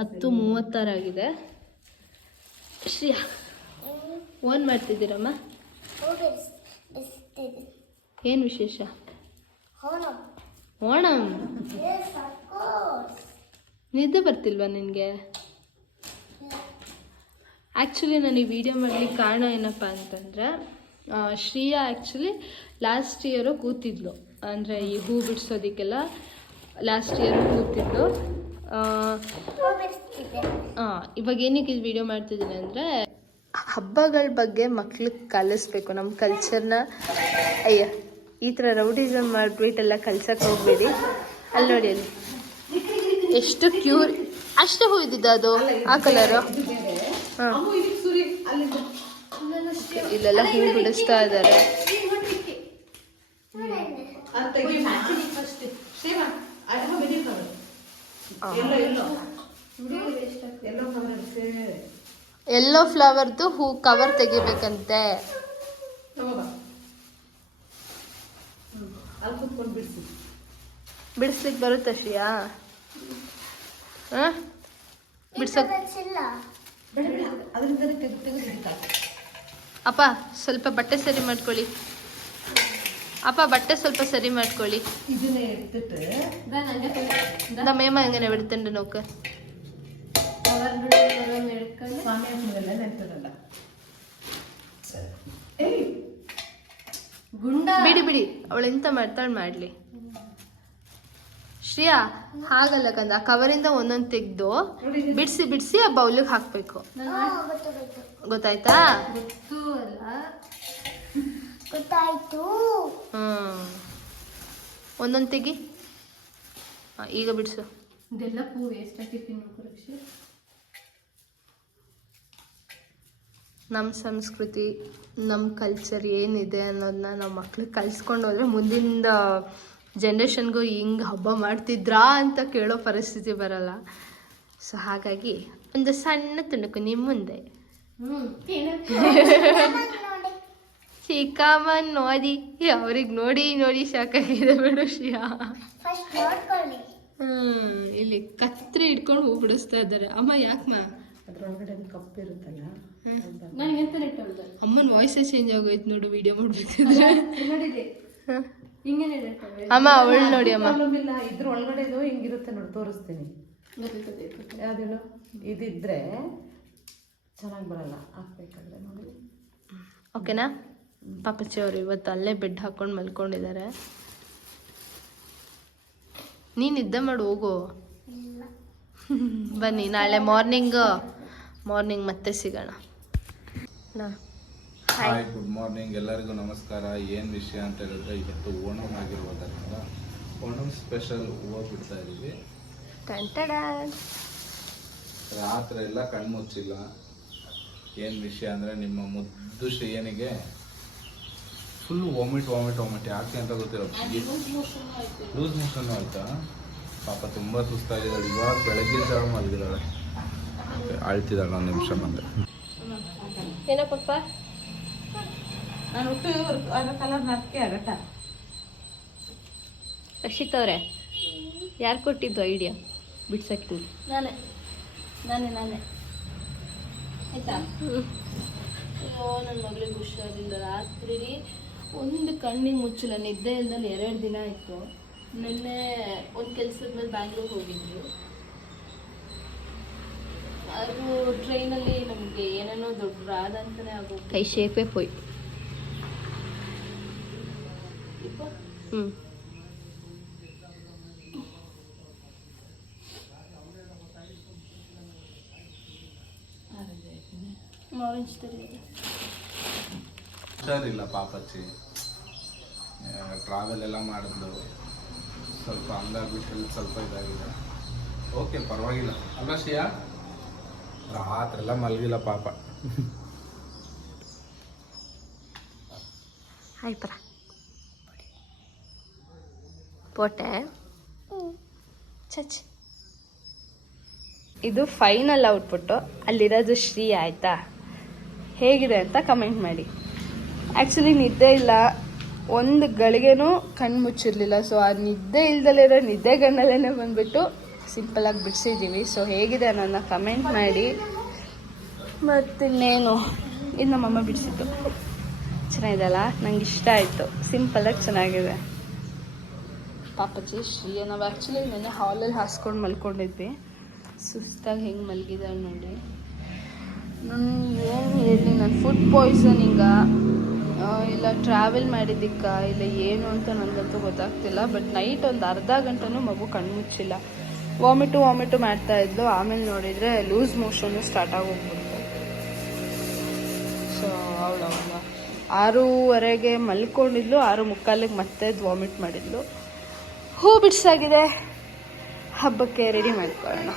ಹತ್ತು ಮೂವತ್ತಾರಾಗಿದೆ ಶ್ರೀಯಾ ಓನ್ ಮಾಡ್ತಿದ್ದೀರಮ್ಮ? ಏನು ವಿಶೇಷ? ಓಣಂ? ನಿದ್ದೆ ಬರ್ತಿಲ್ವಾ ನಿನಗೆ? ಆ್ಯಕ್ಚುಲಿ ನಾನು ಈ ವಿಡಿಯೋ ಮಾಡ್ಲಿಕ್ಕೆ ಕಾರಣ ಏನಪ್ಪ ಅಂತಂದರೆ ಶ್ರೀಯಾ ಆ್ಯಕ್ಚುಲಿ ಲಾಸ್ಟ್ ಇಯರು ಕೂತಿದ್ಲು. ಅಂದರೆ ಈ ಹೂ ಬಿಡಿಸೋದಕ್ಕೆಲ್ಲ ಲಾಸ್ಟ್ ಇಯರು ಕೂತಿದ್ಲು. ಹಾಂ ಇವಾಗ ಏನಕ್ಕೆ ಇದು ವಿಡಿಯೋ ಮಾಡ್ತಿದ್ದೀನಿ ಅಂದರೆ ಹಬ್ಬಗಳ ಬಗ್ಗೆ ಮಕ್ಳಿಗೆ ಕಲಿಸ್ಬೇಕು ನಮ್ಮ ಕಲ್ಚರ್ನ ಅಯ್ಯ ಈ ಥರ ರೌಡಿಸಮ್ ಮಾಡಿಬಿಟ್ಟೆಲ್ಲ ಕಲ್ಸಕ್ಕೆ ಹೋಗ್ಬೇಡಿ ಅಲ್ಲಿ ನೋಡಿ ಅಲ್ಲಿ ಎಷ್ಟು ಕ್ಯೂರ್ ಅಷ್ಟು ಹೂ ಇದ್ದಿದ್ದ ಅದು ಆ ಕಲರು ಹಾಂ ಇಲ್ಲೆಲ್ಲ ಹೂ ಬಿಡಿಸ್ತಾ ಇದ್ದಾರೆ ಎಲ್ಲೋ ಫ್ಲವರ್ದು ಹೂ ಕವರ್ ತೆಗಿಬೇಕಂತೆ. ಬಿಡಿಸ್ಲಿಕ್ಕೆ ಬರುತ್ತಾ ಶ್ರೀಯಾ? ಹಾಂ? ಬಿಡ್ಸಕ್ ಅಪ್ಪ ಸ್ವಲ್ಪ ಬಟ್ಟೆ ಸರಿ ಮಾಡ್ಕೊಳ್ಳಿ. ಅಪ್ಪ ಬಟ್ಟೆ ಸ್ವಲ್ಪ ಸರಿ ಮಾಡ್ಕೊಳ್ಳಿ ಇದನ್ನೇ എടുത്തിട്ട് നമ്മയമ്മ എങ്ങനെ എടുത്തിട്ടുണ്ട് നോക്ക് സമയത്തിനെല്ലാം നെറ്റിടണ്ട ಬಿಡಿ ಬಿಡಿ ಅವಳು ಎಂತ ಮಾಡ್ತಾಳೆ ಮಾಡ್ಲಿ ಶ್ರೇಯಾ ಹಾಗಲ್ಲ ಕಂದ ಆ ಕವರಿಂದ ಒಂದೊಂದು ತೆಗ್ದು ಬಿಡಿಸಿ ಬಿಡಿಸಿ ಆ ಬೌಲಿಗೆ ಹಾಕ್ಬೇಕು ಗೊತ್ತಾಯ್ತಾ ಗೊತ್ತಾಯ್ತು. ಹ್ಮ್ ಒಂದೊಂದು ತೆಗಿ ಹಾ, ಈಗ ಬಿಡಿಸು. ಇದೆಲ್ಲ ಹೂ ವೇಸ್ಟ್ ಆಗ್ತಿತ್ತು ಪರೀಕ್ಷೆ. ನಮ್ಮ ಸಂಸ್ಕೃತಿ ನಮ್ಮ ಕಲ್ಚರ್ ಏನಿದೆ ಅನ್ನೋದನ್ನ ನಮ್ಮ ಮಕ್ಳಿಗೆ ಕಲ್ಸ್ಕೊಂಡು ಹೋದ್ರೆ ಮುಂದಿನ ಜನ್ರೇಷನ್ಗೂ ಹಿಂಗೆ ಹಬ್ಬ ಮಾಡ್ತಿದ್ರಾ ಅಂತ ಕೇಳೋ ಪರಿಸ್ಥಿತಿ ಬರಲ್ಲ. ಸೊ ಹಾಗಾಗಿ ಒಂದು ಸಣ್ಣ ತುಣುಕು ನಿಮ್ಮ ಮುಂದೆ. ಚಿಕ್ಕಮ್ಮನ್ ನೋಡಿ. ಅವ್ರಿಗೆ ನೋಡಿ ನೋಡಿ ಸಾಕಾಗಿದೆ ಬಿಡು ಶ್ರೀಯಾ. ಫಸ್ಟ್ ನೋಡ್ಕೊಳ್ಳಿ. ಹ್ಮ್ ಇಲ್ಲಿ ಕತ್ರಿ ಇಟ್ಕೊಂಡು ಹೂ ಬಿಡಿಸ್ತಾ ಇದ್ದಾರೆ. ಅಮ್ಮ ಯಾಕಮ್ಮ ಅದ್ರೊಳಗಡೆ ಕಪ್ಪು ಇರುತ್ತಲ್ಲ ಅಮ್ಮನ ವಾಯ್ಸೇ ಚೇಂಜ್ ಆಗೋಯ್ತು ನೋಡು ವಿಡಿಯೋ ಮಾಡ್ಬೇಕಿದ್ರೆ ಅಮ್ಮ ಅವಳು ನೋಡಿ ಅಮ್ಮ. ಇದ್ರ ಒಳಗಡೆದು ಹಿಂಗಿರುತ್ತೆ ನೋಡಿ ತೋರಿಸ್ತೀನಿ. ಯಾವ್ದೇನು ಇದಿದ್ರೆ ಚೆನ್ನಾಗಿ ಬರಲ್ಲ ಹಾಕ್ಬೇಕಾದ್ರೆ ನೋಡಿ. ಓಕೆನಾ? ಪಾಪಚ್ಚಿ ಅವರು ಇವತ್ತು ಅಲ್ಲೇ ಬೆಡ್ ಹಾಕೊಂಡು ಮಲ್ಕೊಂಡಿದ್ದಾರೆ. ನೀನು ನಿದ್ದೆ ಮಾಡು ಹೋಗು. ಬನ್ನಿ ನಾಳೆ ಮಾರ್ನಿಂಗ್ ಮಾರ್ನಿಂಗ್ ಮತ್ತೆ ಸಿಗೋಣ. ಹಾಯ್ ಗುಡ್ ಮಾರ್ನಿಂಗ್ ಎಲ್ಲರಿಗೂ ನಮಸ್ಕಾರ. ಏನು ವಿಷಯ ಅಂತ ಹೇಳಿದ್ರೆ ಇವತ್ತು ಓಣಂ ಆಗಿರುವುದರಿಂದ ಓಣಂ ಸ್ಪೆಷಲ್ ಹೂವು ಬಿಡ್ತಾ ಇದ್ದೀವಿ ರಾತ್ರಿ ಎಲ್ಲ ಕಣ್ಮುಚ್ಚಿಲ್ಲ. ಏನು ವಿಷಯ ಅಂದರೆ ನಿಮ್ಮ ಮುದ್ದು ಶ್ರೇಯನಿಗೆ ಫುಲ್ ವಾಮಿಟ್ ವಾಮಿಟ್ ವಾಮಿಟ್ ಯಾಕೆ ಅಂತ ಗೊತ್ತಿಲ್ಲ. ಲೂಸ್ ಮೋಷನ್ ಆಯ್ತಾ. ಪಾಪ ತುಂಬ ಸುಸ್ತಾಗಿದ್ದಾಳೆ ಇವಾಗ ಬೆಳಗ್ಗೆ ಜಾಗ ಮಲಗಿದ್ದಾಳೆ ಅಳ್ತಿದ್ದಾಳೆ ಒಂದು ನಿಮಿಷ ಬಂದೆ ಏನೋ ಪಪ್ಪ? ನಾನು ಹುಟ್ಟು ಅದರ ಕಲರ್ ನಕ್ಕೆ ಆಗಟ್ಟ ರಕ್ಷಿತ್ ಅವರೇ ಯಾರು ಕೊಟ್ಟಿದ್ದು ಐಡಿಯಾ ಬಿಡ್ಸಕ್ಕೆ ನಾನೇ. ನಾನೇ. ನಾನೇ ಆಯ್ತಾ? ಅಯ್ಯೋ ನನ್ನ ಮಗಳಿಗೆ ಹುಷಾರಿಲ್ಲ ರಾತ್ರಿ ಒಂದು ಕಣ್ಣಿಗೆ ಮುಚ್ಚಲ ನಿದ್ದೆ ಇಲ್ದಲ್ಲಿ ಎರಡು ದಿನ ಆಯಿತು. ನಿನ್ನೆ ಒಂದು ಕೆಲಸದ ಮೇಲೆ ಬ್ಯಾಂಗ್ಳೂರ್ ಹೋಗಿದ್ವಿ. ಅದು ಟ್ರೈನಲ್ಲಿ ನಮಗೆ ಏನೇನೋ ದೊಡ್ಡ ರಾದ ಅಂತಾನೆ ಆಗೋ ಕೈ ಶೇಪೇ ಪೋಯ್. ಹ್ಞೂ ಆರೆಂಜ್ ತರಿ ಹುಷಾರಿಲ್ಲ ಪಾಪಚ್ಚಿ ಟ್ರಾವೆಲ್ ಎಲ್ಲ ಮಾಡಿದ್ಲು. ಸ್ವಲ್ಪ ಹಂಗಾಗ್ಬಿಟ್ಟು ಸ್ವಲ್ಪ ಇದಾಗಿದೆ. ಓಕೆ ಪರವಾಗಿಲ್ಲ. ಅಲ್ಲ ಶ್ರೇಯಾ? ರಾತ್ರಿ ಎಲ್ಲ ಮಲಗಿಲ್ಲ ಪಾಪ. ಆಯ್ತರ ಪರ ಪೋಟೆ ಚಚ್ ಇದು ಫೈನಲ್ ಔಟ್ಪುಟ್ಟು ಅಲ್ಲಿರೋದು ಶ್ರೀ ಆಯ್ತಾ? ಹೇಗಿದೆ ಅಂತ ಕಮೆಂಟ್ ಮಾಡಿ. ಆ್ಯಕ್ಚುಲಿ ನಿದ್ದೆ ಇಲ್ಲ. ಒಂದು ಗಳಿಗೆನೂ ಕಣ್ಣು ಮುಚ್ಚಿರಲಿಲ್ಲ. ಸೊ ಆ ನಿದ್ದೆ ಇಲ್ದಲೇ ಇರೋ ನಿದ್ದೆ ಗಣ್ಣಲ್ಲೇ ಬಂದುಬಿಟ್ಟು ಸಿಂಪಲಾಗಿ ಬಿಡಿಸಿದ್ದೀವಿ ಸೊ ಹೇಗಿದೆ ಅನ್ನೋದನ್ನ ಕಮೆಂಟ್ ಮಾಡಿ. ಮತ್ತಿನ್ನೇನು? ಇದು ನಮ್ಮಮ್ಮ ಬಿಡಿಸಿದ್ದು. ಚೆನ್ನಾಗಿದೆಲ್ಲ ನಂಗೆ ಇಷ್ಟ ಆಯಿತು. ಸಿಂಪಲಾಗಿ ಚೆನ್ನಾಗಿದೆ. ಪಾಪಜಿ ಶ್ರೀ ನಾವು ಆ್ಯಕ್ಚುಲಿ ನೆನ್ನೆ ಹಾಲಲ್ಲಿ ಹಾಸ್ಕೊಂಡು ಮಲ್ಕೊಂಡಿದ್ವಿ. ಸುಸ್ತಾಗಿ ಹೆಂಗೆ ಮಲಗಿದಾಳೆ ನೋಡಿ. ನಾನು ಏನು ಹೇಳಿ ನಾನು ಫುಡ್ ಪಾಯ್ಸನಿಂಗ ಇಲ್ಲ ಟ್ರಾವೆಲ್ ಮಾಡಿದ್ದಕ್ಕ, ಇಲ್ಲ, ಏನು ಅಂತ ನನಗಂತೂ ಗೊತ್ತಾಗ್ತಿಲ್ಲ ಬಟ್ ನೈಟ್ ಒಂದು ಅರ್ಧ ಗಂಟೆನೂ ಮಗು ಕಣ್ಣು ಮುಚ್ಚಿಲ್ಲ ವಾಮಿಟು ವಾಮಿಟು ಮಾಡ್ತಾ ಇದ್ಲು, ಆಮೇಲೆ ನೋಡಿದರೆ ಲೂಸ್ ಮೋಷನ್ನು ಸ್ಟಾರ್ಟ್ ಆಗೋಗ್ಬಿಡ್ತು ಸೊ ಅವಳು ಅವಳು ಆರೂವರೆಗೆ ಮಲ್ಕೊಂಡಿದ್ಲು, ಆರು ಮುಕ್ಕಾಲಿಗೆ ಮತ್ತೆ ವಾಮಿಟ್ ಮಾಡಿದ್ಲು. ಹೂ ಬಿಡ್ಸಾಗಿದೆ. ಹಬ್ಬಕ್ಕೆ ರೆಡಿ ಮಾಡ್ಕೊಳ್ಳೋಣ.